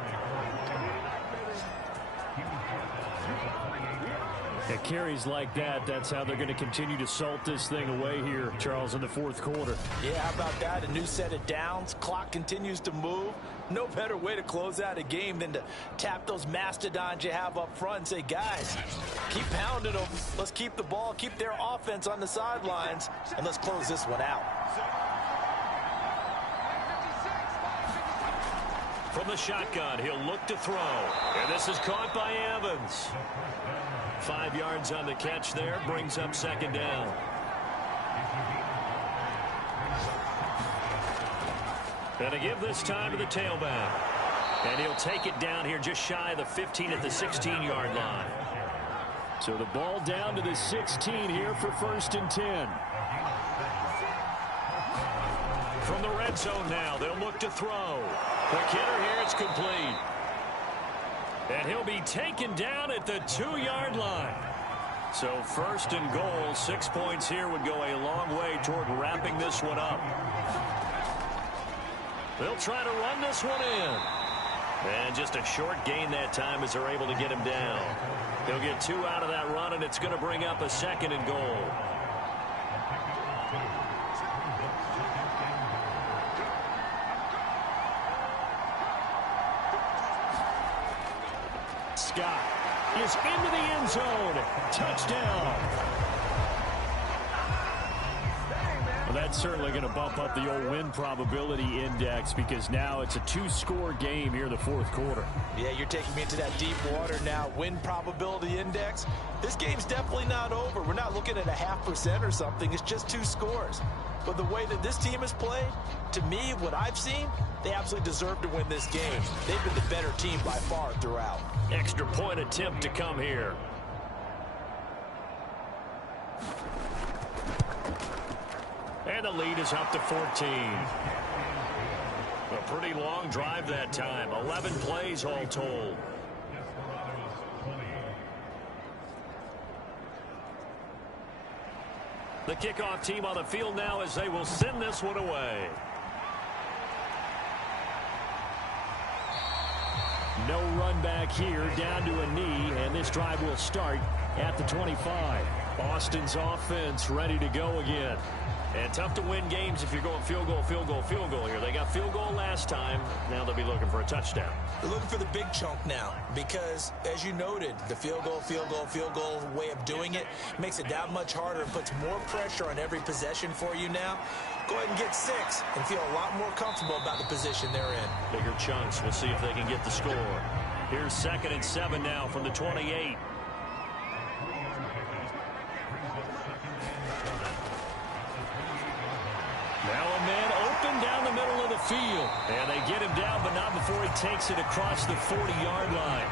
At carries like that, that's how they're going to continue to salt this thing away here, Charles, in the 4th quarter. Yeah, how about that? A new set of downs. Clock continues to move. No better way to close out a game than to tap those mastodons you have up front and say, guys, keep pounding them. Let's keep the ball, keep their offense on the sidelines, and let's close this one out. From the shotgun, he'll look to throw. And this is caught by Evans. 5 yards on the catch there, brings up 2nd down. And to give this time to the tailback. And he'll take it down here just shy of the 15 at the 16-yard line. So the ball down to the 16 here for 1st and 10. From the red zone now, they'll look to throw. Quick hitter here, it's complete. And he'll be taken down at the 2-yard line. So 1st and goal, 6 points here would go a long way toward wrapping this one up. They'll try to run this one in. And just a short gain that time as they're able to get him down. He'll get 2 out of that run, and it's going to bring up a 2nd and goal. Scott is into the end zone. Touchdown. Well, that's certainly going to bump up the old win probability index because now it's a 2-score game here in the 4th quarter. Yeah, you're taking me into that deep water now. Win probability index. This game's definitely not over. We're not looking at a 0.5% or something. It's just 2 scores. But the way that this team has played, to me, what I've seen, they absolutely deserve to win this game. They've been the better team by far throughout. Extra point attempt to come here. And the lead is up to 14. A pretty long drive that time. 11 plays all told. The kickoff team on the field now as they will send this one away. No run back here, down to a knee, and this drive will start at the 25. Austin's offense ready to go again. And tough to win games if you're going field goal, field goal, field goal here. They got field goal last time. Now they'll be looking for a touchdown. They're looking for the big chunk now because, as you noted, the field goal way of doing it makes it that much harder and puts more pressure on every possession for you now. Go ahead and get 6 and feel a lot more comfortable about the position they're in. Bigger chunks. We'll see if they can get the score. Here's 2nd and 7 now from the 28. Now a man open down the middle of the field. And they get him down, but not before he takes it across the 40-yard line.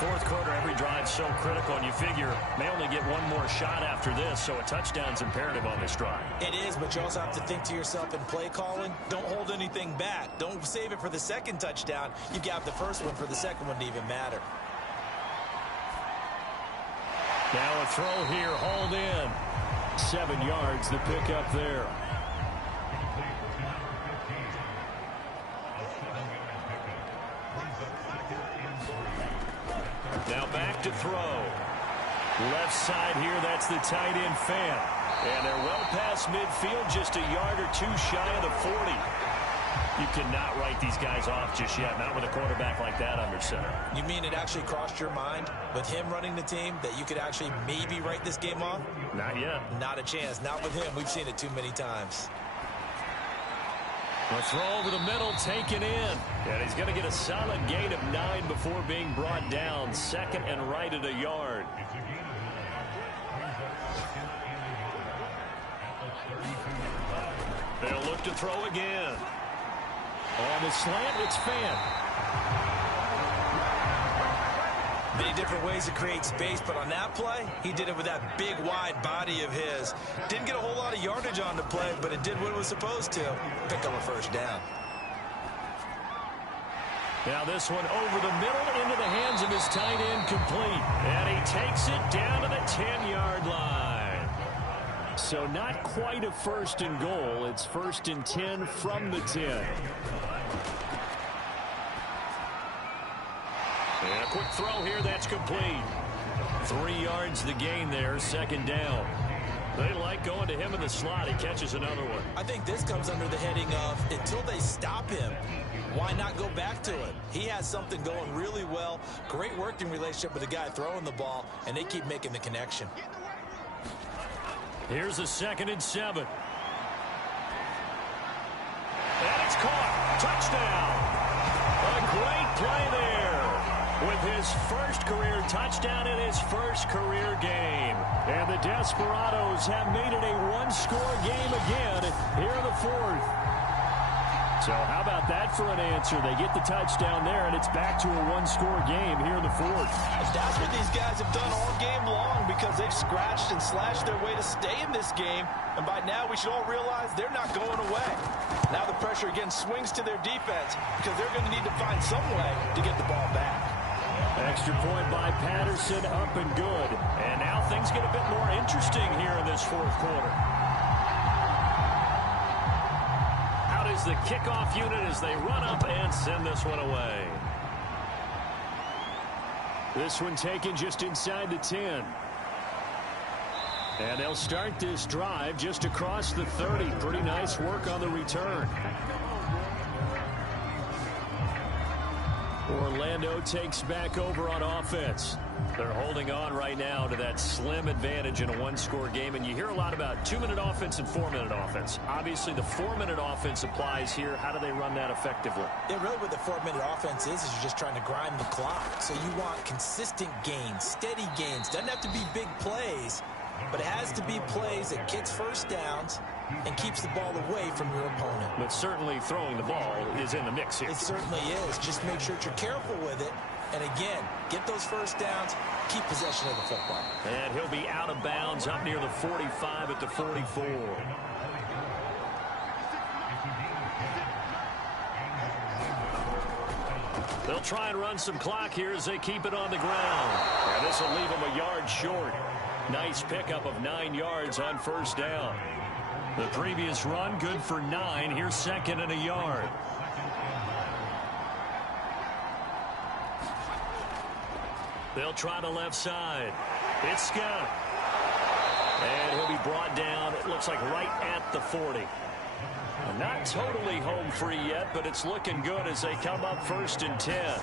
4th quarter, every drive's so critical, and you figure may only get one more shot after this, so a touchdown's imperative on this drive. It is, but you also have to think to yourself in play calling, don't hold anything back. Don't save it for the 2nd touchdown. You got the first one for the 2nd one to even matter. Now a throw here, hauled in. 7 yards, the pickup there. Now back to throw. Left side here, that's the tight end Fant. And they're well past midfield, just a yard or 2 shy of the 40. You cannot write these guys off just yet, not with a quarterback like that under center. You mean it actually crossed your mind with him running the team that you could actually maybe write this game off? Not yet. Not a chance. Not with him. We've seen it too many times. A throw over the middle taken in. And he's going to get a solid gain of 9 before being brought down. Second and right at a yard. They'll look to throw again. On the slant, it's Fan. Many different ways to create space, but on that play, he did it with that big, wide body of his. Didn't get a whole lot of yardage on the play, but it did what it was supposed to. Pick up a first down. Now this one over the middle into the hands of his tight end, complete. And he takes it down to the 10-yard line. So not quite a first and goal. It's first and 10 from the 10. And a quick throw here, that's complete. 3 yards the gain there, second down. They like going to him in the slot. He catches another one. I think this comes under the heading of until they stop him, why not go back to it? He has something going really well. Great working relationship with the guy throwing the ball, and they keep making the connection. Here's a 2nd and 7. And it's caught. Touchdown. A great play there. With his first career touchdown in his first career game. And the Desperados have made it a one-score game again here in the 4th. So how about that for an answer? They get the touchdown there, and it's back to a one-score game here in the 4th. That's what these guys have done all game long because they've scratched and slashed their way to stay in this game. And by now, we should all realize they're not going away. Now the pressure again swings to their defense because they're going to need to find some way to get the ball back. Extra point by Patterson, up and good. And now things get a bit more interesting here in this 4th quarter. Out is the kickoff unit as they run up and send this one away. This one taken just inside the 10. And they'll start this drive just across the 30. Pretty nice work on the return. Orlando takes back over on offense. They're holding on right now to that slim advantage in a one-score game. And you hear a lot about 2-minute offense and 4-minute offense. Obviously, the 4-minute offense applies here. How do they run that effectively? Yeah, really what the 4-minute offense is you're just trying to grind the clock. So you want consistent gains, steady gains. Doesn't have to be big plays, but it has to be plays that gets first downs and keeps the ball away from your opponent. But certainly throwing the ball is in the mix here. It certainly is. Just make sure that you're careful with it. And again, get those first downs, keep possession of the football. And he'll be out of bounds up near the 45 at the 44. They'll try and run some clock here as they keep it on the ground. And this will leave them a yard short. Nice pickup of 9 yards on first down. The previous run, good for 9. Here's 2nd and a yard. They'll try the left side. It's Scott. And he'll be brought down, it looks like right at the 40. Not totally home free yet, but it's looking good as they come up 1st and 10.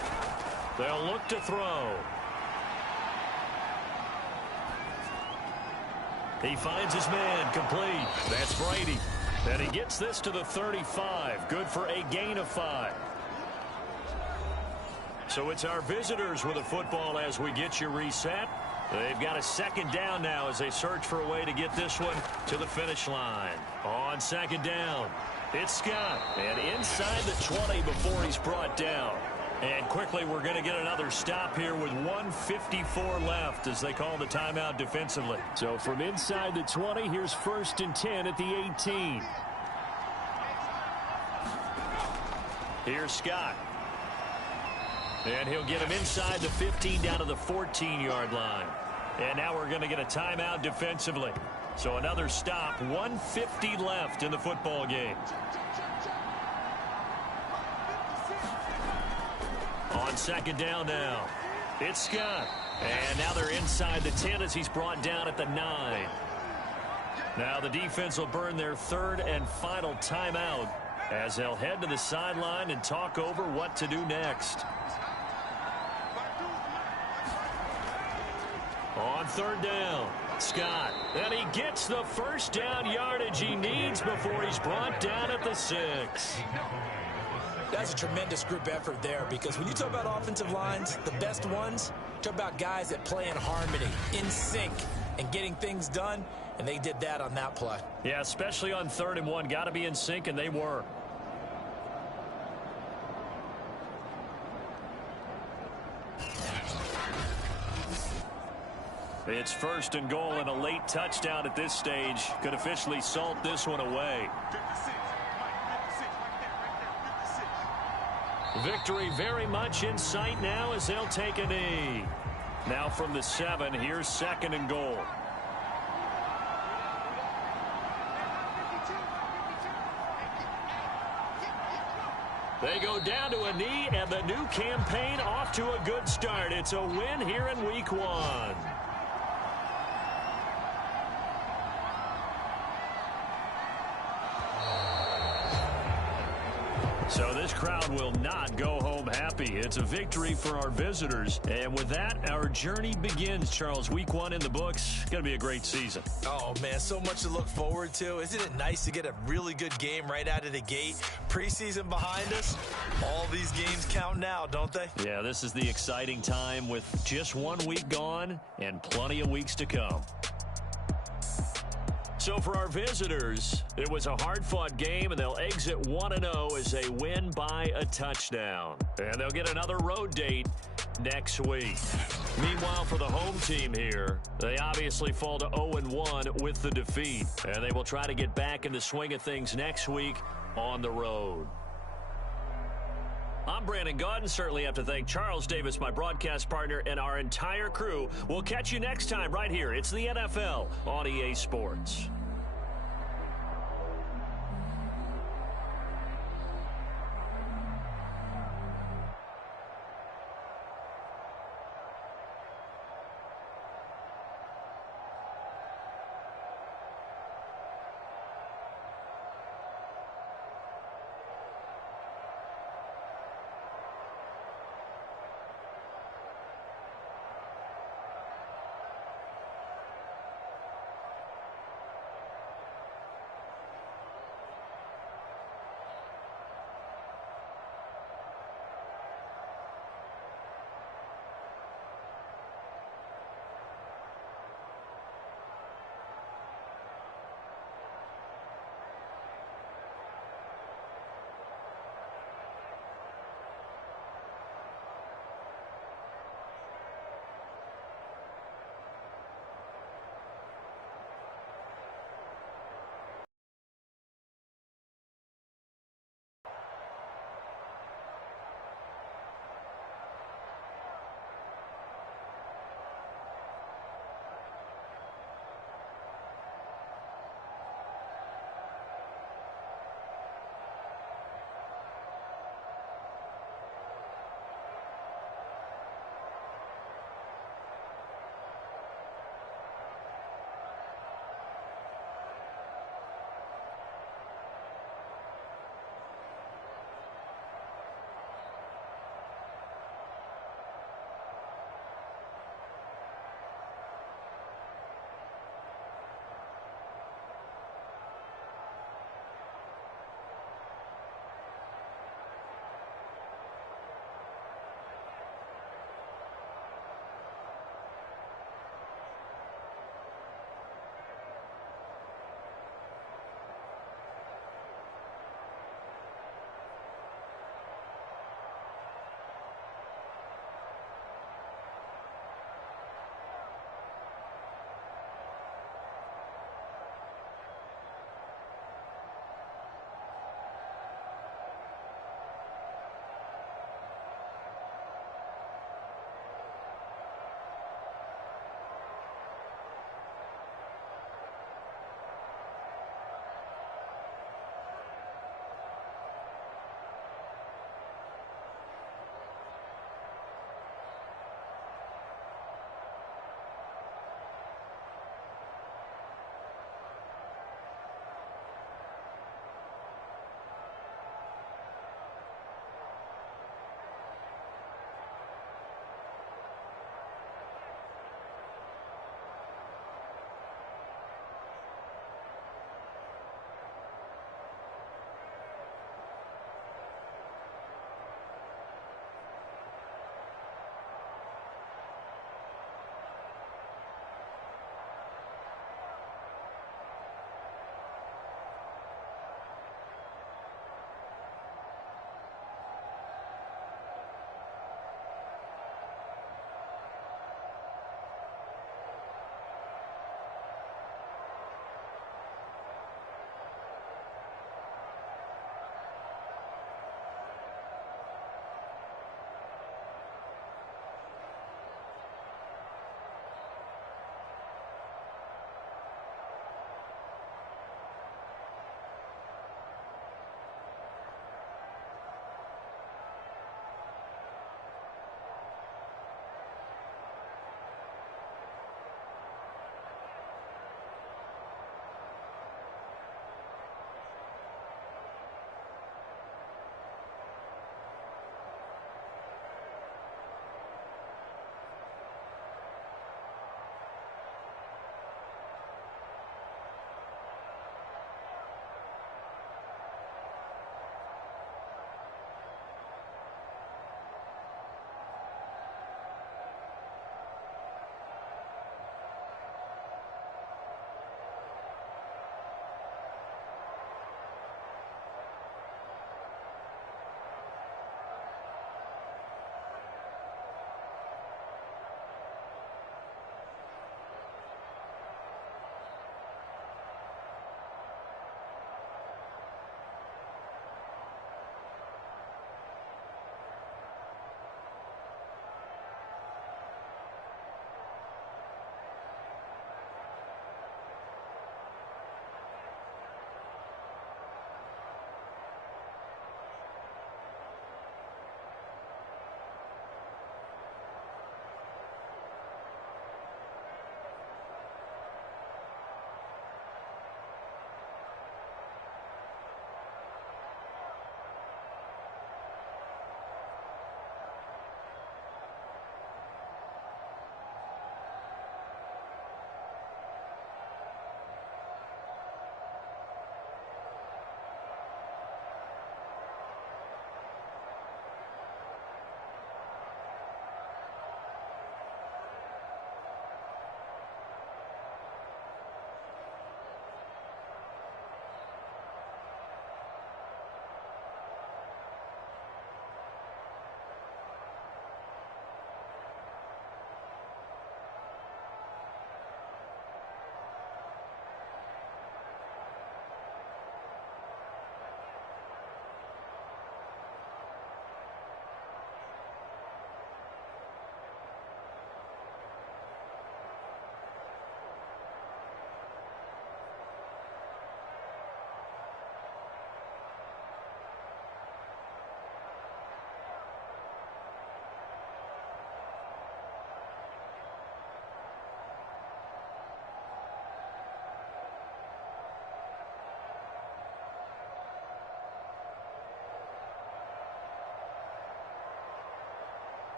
They'll look to throw. He finds his man, complete. That's Brady. And he gets this to the 35. Good for a gain of 5. So it's our visitors with the football as we get you reset. They've got a 2nd down now as they search for a way to get this one to the finish line. On 2nd down, it's Scott. And inside the 20 before he's brought down. And quickly, we're going to get another stop here with 1:54 left as they call the timeout defensively. So from inside the 20, here's 1st and 10 at the 18. Here's Scott. And he'll get him inside the 15 down to the 14-yard line. And now we're going to get a timeout defensively. So another stop, 1:50 left in the football game. On 2nd down now, it's Scott. And now they're inside the 10 as he's brought down at the 9. Now the defense will burn their 3rd and final timeout as they'll head to the sideline and talk over what to do next. On third down, Scott. And he gets the first down yardage he needs before he's brought down at the 6. That's a tremendous group effort there, because when you talk about offensive lines, the best ones, talk about guys that play in harmony, in sync, and getting things done, and they did that on that play. Yeah, especially on 3rd and 1. Got to be in sync, and they were. It's 1st and goal and a late touchdown at this stage. Could officially salt this one away. Victory very much in sight now as they'll take a knee. Now from the 7, here's 2nd and goal. They go down to a knee, and the new campaign off to a good start. It's a win here in week 1. So this crowd will not go home happy. It's a victory for our visitors. And with that, our journey begins, Charles. Week 1 in the books. Going to be a great season. Oh, man, so much to look forward to. Isn't it nice to get a really good game right out of the gate? Preseason behind us. All these games count now, don't they? Yeah, this is the exciting time with just 1 week gone and plenty of weeks to come. So for our visitors, it was a hard-fought game, and they'll exit 1-0 as they win by a touchdown. And they'll get another road date next week. Meanwhile, for the home team here, they obviously fall to 0-1 with the defeat. And they will try to get back in the swing of things next week on the road. I'm Brandon Gaudin. Certainly have to thank Charles Davis, my broadcast partner, and our entire crew. We'll catch you next time right here. It's the NFL on EA Sports.